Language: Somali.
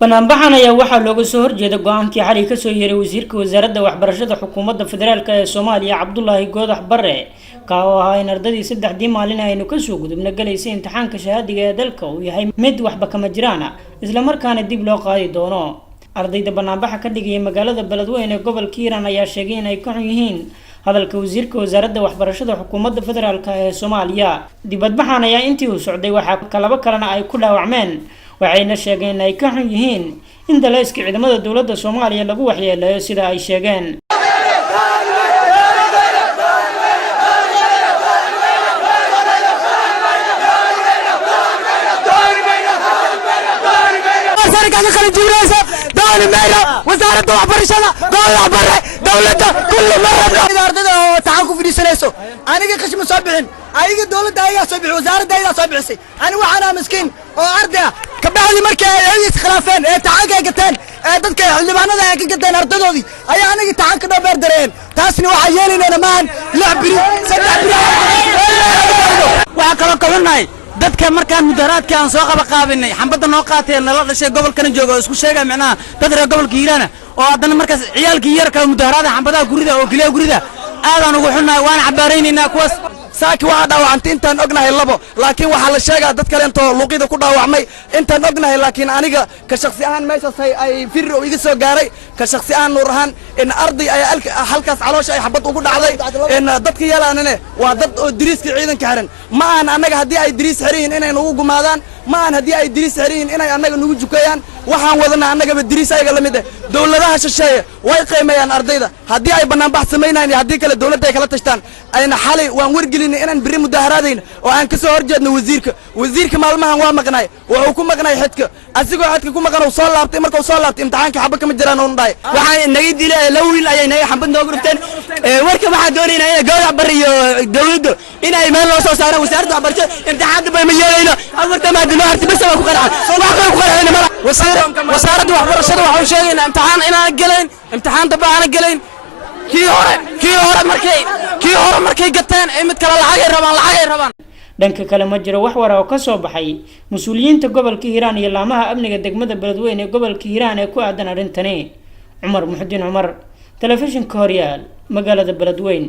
banaanbaxan ayaa waxaa looga soo horjeeda go'aankii xalay ka soo yeeray wasiirka wasaaradda waxbarashada xukuumadda federaalka ee Soomaaliya Cabdullaahi Goodax Barre ka oo ahaa in ardadii saddexdii maalin aynu ka soo gudubna galaysay imtixaanka shahaadiga ee dalka uu yahay mid waxba kama jiraan isla markaana dib loo qaadi doono. ardayda banaanbaxa ka dhigay magaalada Beledweyne ee gobolka Hiiraan ayaa sheegay in ay ka xun yihiin hadalka wasiirka wasaaradda waxbarashada xukuumadda federaalka ee Soomaaliya. dibadbaxan ayaa intii uu socday waxa kalena ay ku dhaawacmeen waxayna sheegeen in ay ka xun yihiin in daleyska ciidamada dawladda Soomaaliya lagu waxyeeleeyo sida ay sheegeen. وزارة وحبرشنا قول برا دولة كل مرة إذا أردنا تعاقب في سلسو أنا قش مصابين أيجي دولة داية صبح وزارة داية صبح سي أنا وأنا مسكين وأرده كبالي مركز أي خلافين تعاقب قتين ضدك اللي معنا ذا قتين أردنا ذي أي أنا تعاقب بردرين تاسني وعيالين أنا مان لعبري سبعبري وعقل قولناي dadka markaan mudaharaadka aan soo qabanay xambada noo qaateen la dhashay gobolkan joogo isku sheegay macnaha dad reer gobolka Hiiraan oo haddana markaas ciyaalkii yarka mudaharaada xambada gurida oo kaliya gurida aadaan ugu xunnahay waan xabaareynaa kuwaas saaki waa dhaawacantay intaan ognahay labo laakiin waxa la sheegaa dad kale inta luqida ku dhaawacmay intaan ognahay laakiin aniga ka shakhsi ahaan meeshaas ay firro iga soo gaaray ka shakhsi ahaan nuur ahaan in arday ay halkaas caloosha ay xabad ugu dhacday in dadka yalaanane waa dad oo diriiska ciidanka xiran ma aan anaga hadii ay diriis xiriin inay nagu gumaadaan ma aan hadii ay diriis xiriin inay anaga nagu jukayaan waxaan wadana anagaba diriis ayaga lamid ah dawladaha shisheeye way qiimeeyaan ardayda hadii ay banaanbax sameynayaan hadii kale dawladda ay kala tashtaan ayna xalay waan wargelin inaan biri mudaharaadayn oo aan ka soo horjeedno wasiirka maalmahan waa maqnay wuxuu ku maqnay xidka asigoo xidka ku maqan oo soo laabtay markuu soo laabtay imtixaanka xabba kama jiraan oo dhaay waxaan naga dilay lawil ayay naga xambad noogu rufteen warka waxa doonaynaa in Goodax Barre iyo dawladdu inay meel loo soo saaro wasaaradda waxbarashada imtixaanka bay ma yeelayno afarta maadino harti bas ku qaracay wax ku qaracayna mala wasaaradda waxbarashada waxa uu sheegay imtixaan inaan galayn imtixaan daba aan galayn kii hore markay gateen mid kale lacag ay rabaan dhanka kale ma jiro wax war oo ka soo baxay mas'uuliyiinta gobolka Hiiraan iyo laamaha amniga degmada Beledweyne ee gobolka Hiiraan ee ku aadan arintani. Umar Muxuddin Umar, telefishinka Horyaal, magaalada Beledweyne.